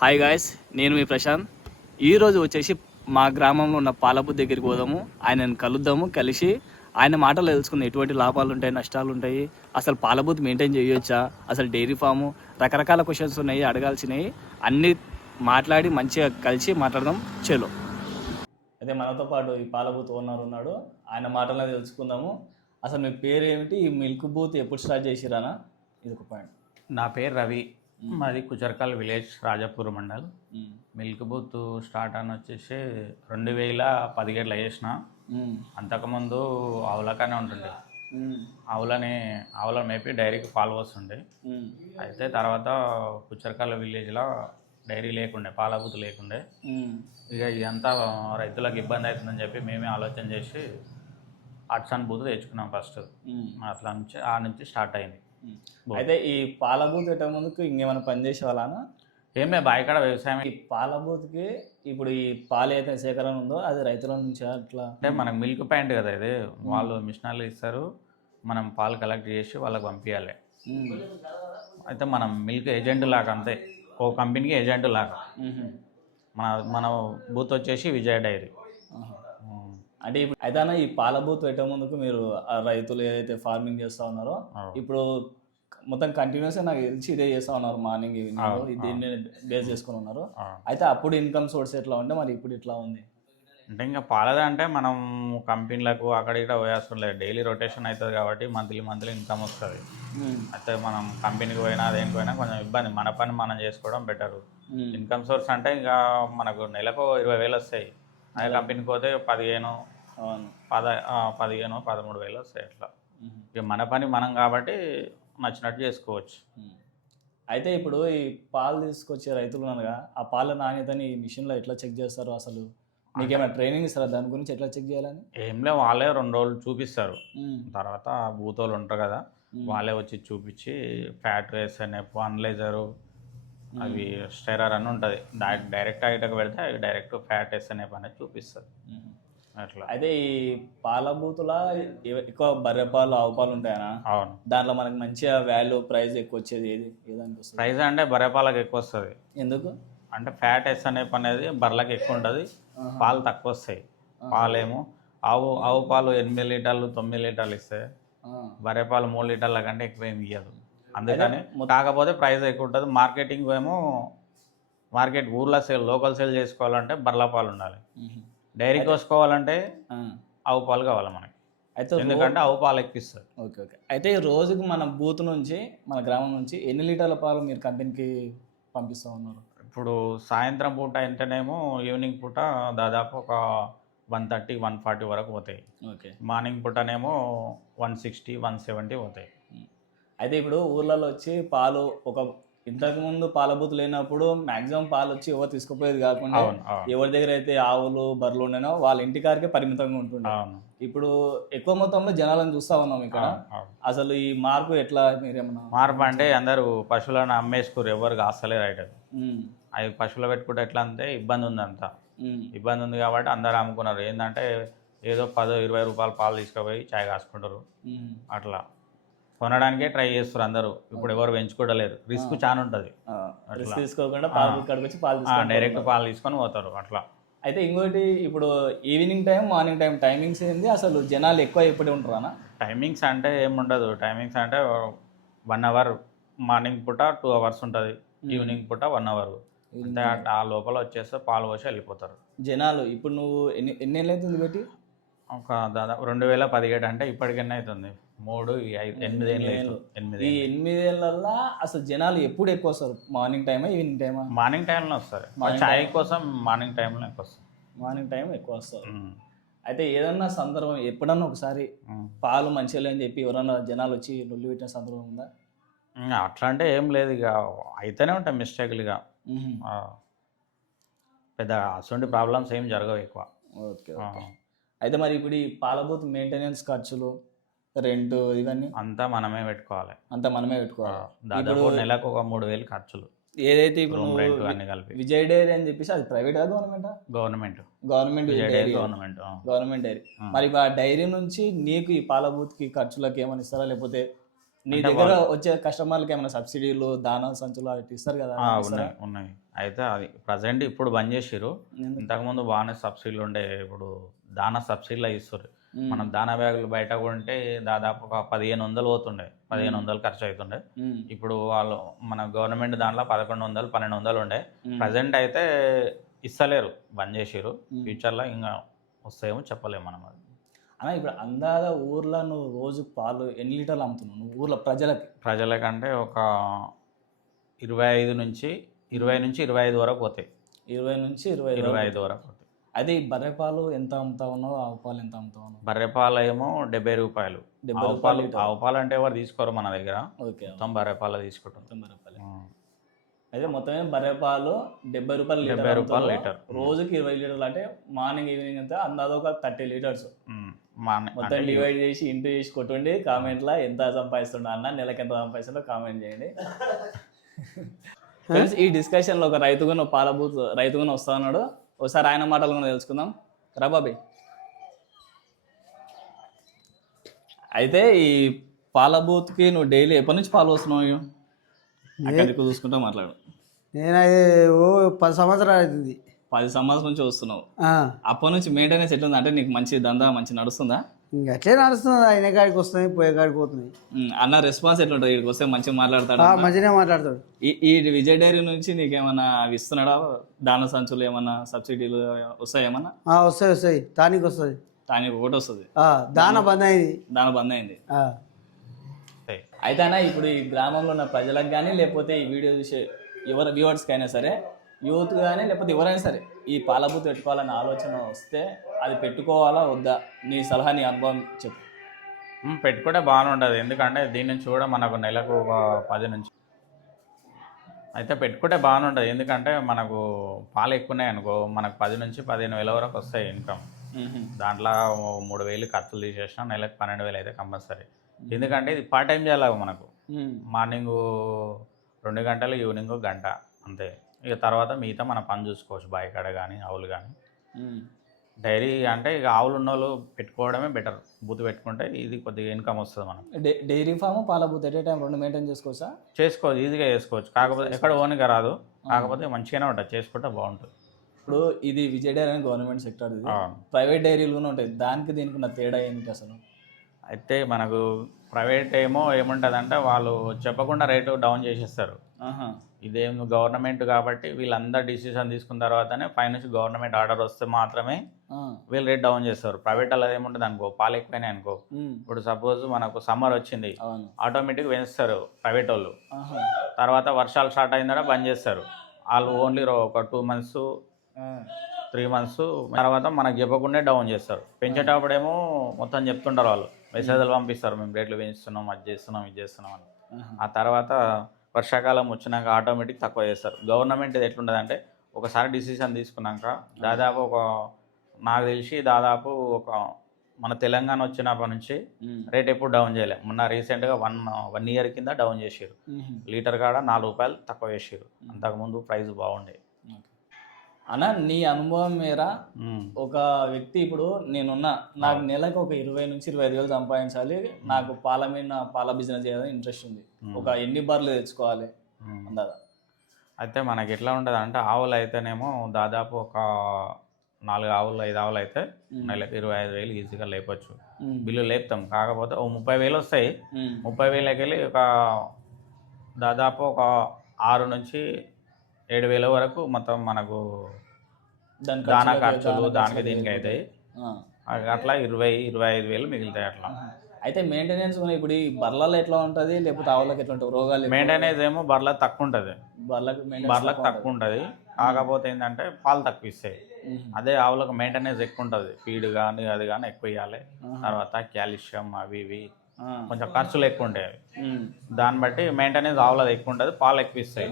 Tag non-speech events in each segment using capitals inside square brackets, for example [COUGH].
Hi guys నేను మీ ప్రశాంత్. ఈరోజు వచ్చేసి మా గ్రామంలో ఉన్న పాలబు దగ్గరికి పోదాము. ఆయనను కలుద్దాము కలిసి ఆయన మాటలు తెలుసుకుందాం. ఎటువంటి లాభాలు ఉంటాయి నష్టాలు ఉంటాయి? అసలు పాలబూత్ మెయింటైన్ చేయొచ్చా? అసలు డైరీ ఫాము రకరకాల క్వశ్చన్స్ ఉన్నాయి అడగాల్సినవి. అన్నీ మాట్లాడి మంచిగా కలిసి మాట్లాడదాం. చలో. అయితే మనతో పాటు ఈ పాలబూత్ ఓనర్ ఉన్నాడు. ఆయన మాటలను తెలుసుకుందాము. అసలు మీ పేరు ఏమిటి ఈ మిల్క్ బూత్ ఎప్పుడు స్టార్ట్ చేసిరానా ఇది ఒక పాయింట్ నా పేరు రవి. మాది Kucharkal village Rajapur mandal. Milk booth start అని వచ్చేసి రెండు వేల పదిహేడులో చేసిన. అంతకుముందు ఆవులకానే ఉంటుండే. ఆవులని ఆవుల మేపి డైరీకి పాలు వస్తుండే అయితే తర్వాత కుచర్కల్ విలేజ్లో డైరీ లేకుండే పాల బూత్ లేకుండే ఇక ఇదంతా రైతులకు ఇబ్బంది అవుతుందని చెప్పి మేమే ఆలోచన చేసి అట్సాన్ బూత్ తెచ్చుకున్నాం ఫస్ట్. అట్లా నుంచి ఆ నుంచి స్టార్ట్ అయింది. అయితే ఈ పాల బూత్ పెట్టే ముందుకు ఇంకేమైనా పని చేసే వాళ్ళనా ఏమే బాయికాడ వ్యవసాయం. ఈ పాల బూత్కి ఇప్పుడు ఈ పాలు అయితే సేకరణ ఉందో అది రైతుల నుంచి అట్లా? అంటే మనకు మిల్క్ ప్యాంట్ కదా ఇది. వాళ్ళు మిషనర్లు ఇస్తారు. మనం పాలు కలెక్ట్ చేసి వాళ్ళకి పంపించాలి. అయితే మనం మిల్క్ ఏజెంట్ లాగా అంతే. ఓ కంపెనీకి ఏజెంట్ లాగా. మన మన బూత్ వచ్చేసి విజయ డైరీ. అంటే ఇప్పుడు అయితే ఈ పాల బూత్ పెట్టే ముందుకు మీరు ఆ రైతులు ఏదైతే ఫార్మింగ్ చేస్తా ఉన్నారో ఇప్పుడు మొత్తం కంటిన్యూస్ నాకు తెలిసి ఇదే చేస్తా ఉన్నారు మార్నింగ్ ఈవినింగ్ దీన్ని బేస్ చేసుకుని ఉన్నారు. అయితే అప్పుడు ఇన్కమ్ సోర్స్ ఎట్లా ఉంటే మరి ఇప్పుడు ఇట్లా ఉంది? అంటే ఇంకా పాలది అంటే మనం కంపెనీలకు అక్కడ ఇక్కడ పోయాల్సిన లేదు డైలీ రొటేషన్ అవుతుంది కాబట్టి మంత్లీ మంత్లీ ఇన్కమ్ వస్తుంది. అయితే మనం కంపెనీకి పోయినా దేనికి పోయినా కొంచెం ఇబ్బంది. మన పని మనం చేసుకోవడం బెటర్. ఇన్కమ్ సోర్స్ అంటే ఇంకా మనకు నెలకు ఇరవై వేలు వస్తాయి. అదే. కంపెనీకి పోతే పదిహేను అవును పద పదిహేను పదమూడు వేలు వస్తాయి అట్లా. ఇక మన పని మనం కాబట్టి నచ్చినట్టు చేసుకోవచ్చు. అయితే ఇప్పుడు ఈ పాలు తీసుకొచ్చే రైతులు ఉన్నారుగా ఆ పాల నాణ్యతని ఈ మిషన్లో ఎట్లా చెక్ చేస్తారు అసలు మీకేమైనా ట్రైనింగ్ ఇస్తారా దాని గురించి ఎట్లా చెక్ చేయాలని ఏం లేవు వాళ్ళే రెండు రోజులు చూపిస్తారు. తర్వాత బూతోళ్ళు ఉంటారు కదా. వాళ్ళే వచ్చి చూపించి ఫ్యాట్ ఎస్ఎన్ఎఫ్ అనలైజరు అవి స్టెరర్ అని ఉంటుంది డైరెక్ట్ ఐటకు పెడితే అవి డైరెక్ట్ ఫ్యాట్ ఎస్ఎన్ఎఫ్ అనేది చూపిస్తుంది ఉమ్. అట్లా. అయితే ఈ పాల బూతుల ఎక్కువ బర్రె పాలు ఆవు పాలు ఉంటాయనా? అవును. దాంట్లో మనకి మంచిగా వాల్యూ ప్రైస్ ఎక్కువ వచ్చేది ఏది? ప్రైస్ అంటే బర్రెపాలకు ఎక్కువ వస్తుంది. ఎందుకు? అంటే ఫ్యాట్ ఎస్ఎన్ఎఫ్ అనేది బర్రెలకు ఎక్కువ ఉంటుంది. పాలు తక్కువ వస్తాయి. పాలేమో ఆవు ఆవు పాలు ఎనిమిది లీటర్లు తొమ్మిది లీటర్లు ఇస్తాయి. బర్రె పాలు మూడు లీటర్ల కంటే ఎక్కువ ఏమి ఇయ్యదు. అందుకని కాకపోతే ప్రైస్ ఎక్కువ ఉంటుంది. మార్కెటింగ్ ఏమో మార్కెట్ ఊర్లో సేల్ లోకల్ సేల్ చేసుకోవాలంటే బర్ల పాలు ఉండాలి. డైరీ కోసుకోవాలంటే. ఆవు పాలు కావాలి మనకి. అయితే ఎందుకంటే ఆవు పాలు ఎక్కిస్తుంది ఓకే ఓకే. అయితే ఈ రోజుకి మన బూత్ నుంచి మన గ్రామం నుంచి ఎన్ని లీటర్ల పాలు మీరు కంపెనీకి పంపిస్తూ ఉన్నారు? ఇప్పుడు సాయంత్రం పూట అయితేనేమో ఈవినింగ్ పూట దాదాపు ఒక వన్ థర్టీ వన్ ఫార్టీ వరకు పోతాయి. ఓకే. మార్నింగ్ పూటనేమో వన్ సిక్స్టీ వన్ సెవెంటీ పోతాయి. అయితే ఇప్పుడు ఊర్లలో వచ్చి పాలు ఒక ఇంతకు ముందు పాల బూత్ లేనప్పుడు మాక్సిమం పాలు వచ్చి ఎవరు తీసుకుపోయేది కాకుండా ఎవరి దగ్గర అయితే ఆవులు బర్రెలు ఉండేనో వాళ్ళ ఇంటికారికే పరిమితంగా ఉంటుండే. అవును. ఇప్పుడు ఎక్కువ మొత్తంలో జనాలను చూస్తా ఉన్నాం ఇక్కడ. అసలు ఈ మార్పు ఎట్లా మీరేమన్నా మార్పు అంటే అందరూ పశువులను అమ్మేసుకోరు ఎవరు కాస్తలేరు అయితే. అవి పశువులు పెట్టుకుంటే ఎట్లా అంటే ఇబ్బంది ఉంది అంతా. ఇబ్బంది ఉంది కాబట్టి అందరు అమ్ముకున్నారు. ఏంటంటే ఏదో పదో ఇరవై రూపాయలు పాలు తీసుకుపోయి చాయ్ కాసుకుంటారు. అట్లా. కొనడానికే ట్రై చేస్తారు అందరూ. ఇప్పుడు ఎవరు పెంచుకోవడలేరు రిస్క్ చాలా ఉంటుంది. రిస్క్ తీసుకోకుండా పాల వచ్చి పాలు డైరెక్ట్. పాలు తీసుకొని పోతారు. అట్లా. అయితే ఇంకోటి ఇప్పుడు evening time morning time timings ఏంది? అసలు జనాలు ఎక్కువ ఎప్పుడు ఉంటారా టైమింగ్స్ అంటే ఏముండదు. టైమింగ్స్ అంటే వన్ అవర్ మార్నింగ్ పూట టూ అవర్స్ ఉంటుంది. ఈవినింగ్ పూట వన్ అవర్. అంటే ఆ- లోపల వచ్చేస్తే పాలు పోసి వెళ్ళిపోతారు. జనాలు ఇప్పుడు నువ్వు ఎన్ని ఎన్ని ఏళ్ళు అవుతుంది పెట్టి ఒక దాదాపు రెండు వేల పదిహేడు అంటే ఇప్పటికన్నా అవుతుంది మూడు ఎనిమిది. ఎనిమిది ఈ. ఎనిమిదేళ్ళల్లో అసలు జనాలు ఎప్పుడు ఎక్కువ వస్తారు మార్నింగ్ టైమా ఈవినింగ్ టైమా మార్నింగ్ టైంలో వస్తారు చాయ్. కోసం మార్నింగ్ టైంలో ఎక్కువ వస్తారు మార్నింగ్ టైం ఎక్కువ వస్తారు అయితే ఏదన్నా సందర్భం ఎప్పుడన్నా ఒకసారి. పాలు మంచిగా లేని చెప్పి ఎవరన్నా జనాలు వచ్చి నొల్లి పెట్టిన సందర్భం ఉందా అట్లా అంటే ఏం లేదు ఇక అయితేనే ఉంటాయి మిస్టేక్లు ఇక మ్మ్. ఆ. పెద్ద అటువంటి ప్రాబ్లమ్స్ ఏం జరగవు ఎక్కువ. ఓకే అయితే మరి ఇప్పుడు ఈ పాలబూత్ మెయింటెనెన్స్ ఖర్చులు రెంట్ ఇవన్నీ? అంతా మనమే పెట్టుకోవాలి. అంతా మనమే పెట్టుకోవాలి. దాదాపు నెలకు ఒక మూడు వేలు ఖర్చులు. ఏదైతే ఇప్పుడు విజయ్ డైరీ అని చెప్పేసి అది private government? Government. Government Vijaya dairy government. Government dairy. మరి ఆ డైరీ నుంచి నీకు ఈ పాల బూత్కి ఖర్చులకు ఏమైనా ఇస్తారా? లేకపోతే నీ దగ్గర వచ్చే కస్టమర్లకి ఏమైనా సబ్సిడీలు దానా సంచులు అవి ఇస్తారు కదా? ఉన్నాయి ఉన్నాయి. అయితే అది ప్రజెంట్ ఇప్పుడు బంద్ ఎందుకు? ఇంతకుముందు బాగానే సబ్సిడీలు ఉండే ఇప్పుడు దానా సబ్సిడీలు ఇస్తారు. మనం దానా బ్యాగులు బయట కొంటే దాదాపు ఒక పదిహేను వందలు పోతుండే. పదిహేను వందలు ఖర్చు అవుతుండే. ఇప్పుడు వాళ్ళు మన గవర్నమెంట్ దాంట్లో పదకొండు వందలు పన్నెండు వందలు ఉండే. ప్రజెంట్ అయితే ఇస్తలేరు. బంద్ చేసిర్రు. మ్మ్. ఫ్యూచర్లో ఇంకా వస్తాయేమో చెప్పలేము మనం అది. అన్న ఇప్పుడు అందాక ఊర్లో నువ్వు రోజు పాలు ఎన్ని లీటర్లు అమ్ముతున్నావు? నువ్వు ఊర్లో ప్రజలకి? ప్రజలకంటే ఒక ఇరవై ఐదు నుంచి ఇరవై నుంచి ఇరవై ఐదు వరకు పోతాయి. ఇరవై నుంచి ఇరవై ఇరవై. ఐదు వరకు. అదే ఈ బర్రె పాలు ఎంత అమ్ముతా ఉన్నావు? ఆవు పాలు ఎంత అమ్ముతా ఉన్నావు? బర్రెపాలు ఏమో డెబ్బై రూపాయలు. డెబ్బై ఆవు పాలు లీటర్. ఆవు పాలు అంటే ఎవరు తీసుకోరు మన దగ్గర. ఓకే. మొత్తం బర్రెపాలు తీసుకుంటాం మొత్తం బర్రె పాలే. ఉం. అయితే మొత్తమే బర్రె పాలు డెబ్బై రూపాయలు లీటర్ డెబ్బై రూపాయలు. లీటర్. రోజుకి ఇరవై లీటర్లు అంటే మార్నింగ్ ఈవినింగ్ అంతా అందాక ఒక థర్టీ లీటర్స్. మొత్తం డివైడ్ చేసి ఇంటూ చేసి కొట్టుండి. కామెంట్లో ఎంత సంపాదిస్తుండ అన్న నెలకి ఎంత సంపాదిస్తుండో కామెంట్ చేయండి. [LAUGHS] ఫ్రెండ్స్ ఈ డిస్కషన్లో ఒక రైతుగా పాల బూత్ రైతుగా వస్తా ఉన్నాడు. ఒకసారి ఆయన మాటలు కూడా తెలుసుకుందాం. రా బాబాయ్ అయితే ఈ పాల బూత్కి నువ్వు డైలీ ఎప్పటి నుంచి పాలు వస్తున్నావు అక్కడికి చూసుకుంటూ మాట్లాడు. నేనైతే ఓ పది సంవత్సరాలు అవుతుంది. పది సంవత్సరాల నుంచి వస్తున్నావు. అప్పటి నుంచి మెయింటెనెన్స్ ఎట్లుంది? అంటే నీకు మంచి దందా మంచి నడుస్తుందా? ఇంక అట్లే నడుస్తుంది ఆయన కాడికి వస్తున్నాయి పోయే కాడికి పోతున్నాయి. ఉమ్, అన్న రెస్పాన్స్ ఎట్లుంటుంది? ఇక్కడికి వస్తే మంచిగా మాట్లాడతాడు? ఆ? మంచిగానే మాట్లాడతాడు. ఈ ఈ విజయ్ డైరీ నుంచి నీకేమన్నా అవి ఇస్తున్నాడా? దాన సంచులు ఏమన్నా సబ్సిడీలు వస్తాయి ఏమన్నా? ఆ, వస్తాయి వస్తాయి. తానికి వస్తుంది దానికి ఒకటి వస్తుంది. ఆ, దాన బంద్ అయింది. దాని బంద్ అయింది. ఆ. అయితే అన్న ఇప్పుడు ఈ గ్రామంలో ఉన్న ప్రజలకు కానీ లేకపోతే ఈ వీడియో చూసే ఎవరు వ్యూవర్స్కి అయినా సరే యూత్ కానీ లేకపోతే ఎవరైనా సరే ఈ పాలబూత్ పెట్టుకోవాలన్న ఆలోచన వస్తే అది పెట్టుకోవాలా వద్దా? నీ సలహా నీ అనుభవం చెప్పు. పెట్టుకుంటే బాగానే ఉంటుంది ఎందుకంటే దీని నుంచి కూడా మనకు నెలకు ఒక పది నుంచి అయితే పెట్టుకుంటే బాగానే ఉంటుంది ఎందుకంటే మనకు పాలు ఎక్కువ ఉన్నాయి అనుకో మనకు పది నుంచి పదిహేను వేల వరకు వస్తాయి ఇన్కమ్ దాంట్లో మూడు వేలు ఖర్చులు తీసేసినా నెలకు పన్నెండు వేలు అయితే కంపల్సరీ. ఎందుకంటే ఇది పార్ట్ టైం చేయాలి మనకు. మార్నింగ్ రెండు గంటలు ఈవినింగ్ గంట అంతే. ఇక తర్వాత మిగతా మన పని చూసుకోవచ్చు బాయ్ కాడ కానీ ఆవులు కానీ డైరీ అంటే ఇక ఆవులు ఉన్న వాళ్ళు పెట్టుకోవడమే బెటర్. బూత్ పెట్టుకుంటే ఇది కొద్దిగా ఇన్కమ్ వస్తుంది మనకు. డే- డైరీ ఫామ్ పాలబూత్ ఎట్ ఏ టైం రెండు మెయింటైన్ చేసుకోవచ్చా? చేసుకోవచ్చు ఈజీగా చేసుకోవచ్చు. కాకపోతే ఎక్కడ ఓన్గా రాదు. కాకపోతే మంచిగానే ఉంటుంది చేసుకుంటే బాగుంటుంది. ఇప్పుడు ఇది విజయ్ డైరీ అని గవర్నమెంట్ సెక్టర్ ఇది. ప్రైవేట్ డైరీలు కూడా ఉంటాయి. దానికి దీనికి ఉన్న తేడా ఏమిటి అసలు? అయితే మనకు ప్రైవేట్ ఏమో ఏముంటుందంటే వాళ్ళు చెప్పకుండా రేటు డౌన్ చేసేస్తారు. ఇదేం గవర్నమెంట్ కాబట్టి వీళ్ళందరూ డిసిషన్ తీసుకున్న తర్వాతనే పైనుంచి గవర్నమెంట్ ఆర్డర్ వస్తే మాత్రమే. వీళ్ళు రేట్ డౌన్ చేస్తారు ప్రైవేట్ అలా ఏముంటుంది అనుకో పాలు ఎక్కువైనాయి అనుకో. ఇప్పుడు సపోజ్ మనకు సమ్మర్ వచ్చింది ఆటోమేటిక్ పెంచుతారు ప్రైవేట్ వాళ్ళు. తర్వాత వర్షాలు స్టార్ట్ అయిందా బంద్ చేస్తారు వాళ్ళు ఓన్లీ ఒక టూ మంత్స్. త్రీ మంత్స్ తర్వాత మనకు చెప్పకుండా డౌన్ చేస్తారు పెంచేటప్పుడేమో మొత్తం చెప్తుంటారు వాళ్ళు మెసేజ్లు పంపిస్తారు మేము రేట్లు పెంచుతున్నాం అది చేస్తున్నాం ఇది చేస్తున్నాం అని. ఆ తర్వాత వర్షాకాలం వచ్చినాక ఆటోమేటిక్ తక్కువ చేస్తారు గవర్నమెంట్ ఇది ఎట్లుంటుంది అంటే ఒకసారి డిసిషన్ తీసుకున్నాక దాదాపు ఒక నాకు తెలిసి దాదాపు ఒక మన తెలంగాణ వచ్చినప్పటి నుంచి. రేట్ ఎప్పుడు డౌన్ చేయలేము మొన్న రీసెంట్గా వన్ వన్ ఇయర్ కింద డౌన్ చేసారు. లీటర్ కాడ నాలుగు రూపాయలు తక్కువ చేసారు అంతకుముందు ప్రైస్ బాగుండే. అన్న నీ అనుభవం మేర. ఒక వ్యక్తి ఇప్పుడు నేనున్నా నాకు నెలకు ఒక ఇరవై నుంచి ఇరవై ఐదు వేలు సంపాదించాలి. నాకు పాల మీద పాల బిజినెస్ చేయాలని ఇంట్రెస్ట్ ఉంది. ఒక ఎన్ని బార్లు తెచ్చుకోవాలి. అందాదా? అయితే మనకి ఎట్లా ఉంటుంది అంటే ఆవులు అయితేనేమో దాదాపు ఒక నాలుగు ఆవులు ఐదు ఆవులు అయితే నెలకు ఇరవై ఐదు వేలు ఈజీగా లేపొచ్చు. బిల్లు లేపుతాం. కాకపోతే ఓ ముప్పై వేలు వస్తాయి. ముప్పై వేలకి వెళ్ళి ఒక దాదాపు ఒక ఆరు నుంచి ఏడు వేల వరకు మొత్తం మనకు దాని ఖర్చులు దానా దానికి దీనికి అవుతాయి అట్లా ఇరవై ఇరవై ఐదు వేలు మిగులుతాయి అట్లా. అయితే మెయింటెనెన్స్ ఇప్పుడు ఈ బర్లలో ఎట్లా ఉంటుంది లేకపోతే ఆవులకు ఎట్లా ఉంటుంది రోగాలు మెయింటెనెన్స్ ఏమో బర్ల తక్కువ ఉంటుంది. బర్లకు బర్లకు తక్కువ ఉంటుంది. కాకపోతే ఏంటంటే పాలు తక్కువ ఇస్తాయి. అదే ఆవులకు మెయింటెనెన్స్ ఎక్కువ ఉంటుంది. ఫీడ్ కానీ అది కానీ ఎక్కువ ఇవ్వాలి తర్వాత కాల్షియం అవి ఇవి. కొంచెం ఖర్చులు ఎక్కువ ఉంటాయి. దాన్ని బట్టి మెయింటెనెన్స్ ఆవులది ఎక్కువ ఉంటుంది పాలు ఎక్కువ ఇస్తాయి.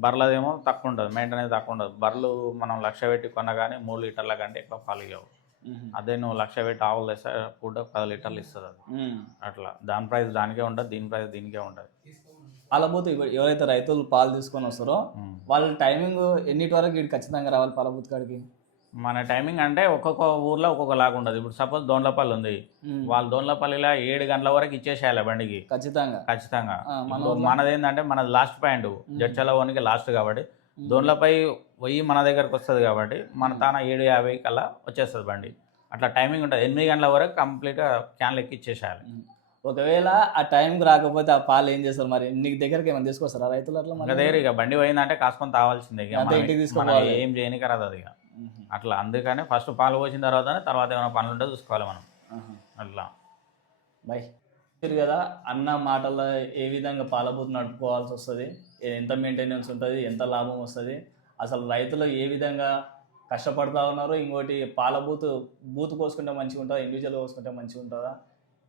ఉమ్. బర్లదేమో తక్కువ ఉంటుంది మెయింటెనెన్స్ తక్కువ ఉంటుంది బర్రెలు మనం లక్ష పెట్టి కొన్న కానీ మూడు లీటర్ల కంటే ఎక్కువ పాలు ఇవ్వవు. అదే నువ్వు లక్ష పెట్టి ఆవులు తెస్తే పూట పది లీటర్లు ఇస్తుంది అది. అట్లా దాని ప్రైస్ దానికే ఉంటుంది దీని ప్రైస్ దీనికే ఉంటుంది పాలబూత్ ఇప్పుడు ఎవరైతే రైతులు పాలు తీసుకొని వస్తారో. వాళ్ళ టైమింగ్ ఎన్నిటి వరకు ఖచ్చితంగా రావాలి పాలబూత్ కాడికి మన టైమింగ్ అంటే ఒక్కొక్క ఊర్లో ఒక్కొక్క లాగా ఉంటుంది. ఇప్పుడు సపోజ్ దోన్లపల్లి ఉంది. వాళ్ళు దోన్లపల్లిలో ఏడు గంటల వరకు ఇచ్చేసేయాలి బండికి. ఖచ్చితంగా. ఖచ్చితంగా. మన మనది ఏంటంటే మనది లాస్ట్ పాయింట్ జడ్చల ఓనికి లాస్ట్ కాబట్టి. దోన్లపై వెయ్యి మన దగ్గరకు వస్తుంది కాబట్టి మన తాన ఏడు యాభై కల్లా వచ్చేస్తుంది బండి. అట్లా టైమింగ్ ఉంటుంది. ఎనిమిది గంటల వరకు కంప్లీట్గా క్యాన్లు ఎక్కిచ్చేసేయాలి ఒకవేళ ఆ టైంకి రాకపోతే ఆ పాలు ఏం చేస్తారు మరి? నీకు దగ్గరికి ఏమైనా తీసుకొస్తారా రైతులు అట్లా మరి? దగ్గర ఇక బండి పోయిందంటే కాసుకొని తావాల్సిందే ఇక మనం- ఇంటికి మనం తీసుకుపోవాలి. ఏం చేయనికి రాదు అది ఇక. అట్లా. అందుకనే ఫస్ట్ పాలు పోసిన తర్వాతనే తర్వాత ఏమైనా పనులు ఉంటే చూసుకోవాలి మనం. అట్లా. బై మీరు కదా అన్న మాటల్లో ఏ విధంగా పాలబూత్ నడుపుకోవాల్సి వస్తుంది? ఎంత మెయింటెనెన్స్ ఉంటుంది? ఎంత లాభం వస్తుంది? అసలు రైతులు ఏ విధంగా కష్టపడతా ఉన్నారు ఇంకోటి పాల బూత్ బూత్ కోసుకుంటే మంచిగా ఉంటుందా? ఇండివిజువల్ కోసుకుంటే మంచిగా ఉంటుందా?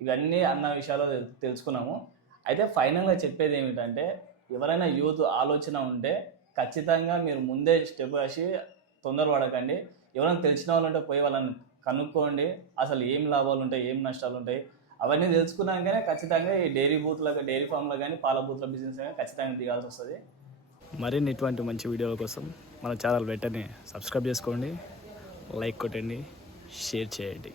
ఇవన్నీ అన్న విషయాలు తెల్- తెలుసుకున్నాము. అయితే ఫైనల్గా చెప్పేది ఏమిటంటే ఎవరైనా యూత్ ఆలోచన ఉంటే ఖచ్చితంగా మీరు ముందే స్టెప్ వేసి తొందర పడకండి. ఎవరైనా తెలిసిన వాళ్ళు ఉంటే పోయి వాళ్ళని కనుక్కోండి. అసలు ఏం లాభాలు ఉంటాయి? ఏం నష్టాలు ఉంటాయి? అవన్నీ తెలుసుకున్నాకనే ఖచ్చితంగా ఈ డైరీ బూత్లో డైరీ ఫామ్లో కానీ పాల బూత్ల బిజినెస్ కానీ ఖచ్చితంగా దిగాల్సి వస్తుంది. మరిన్ని ఇటువంటి మంచి వీడియోల కోసం మన ఛానల్ వెంటనే సబ్స్క్రైబ్ చేసుకోండి. లైక్ కొట్టండి. షేర్ చేయండి.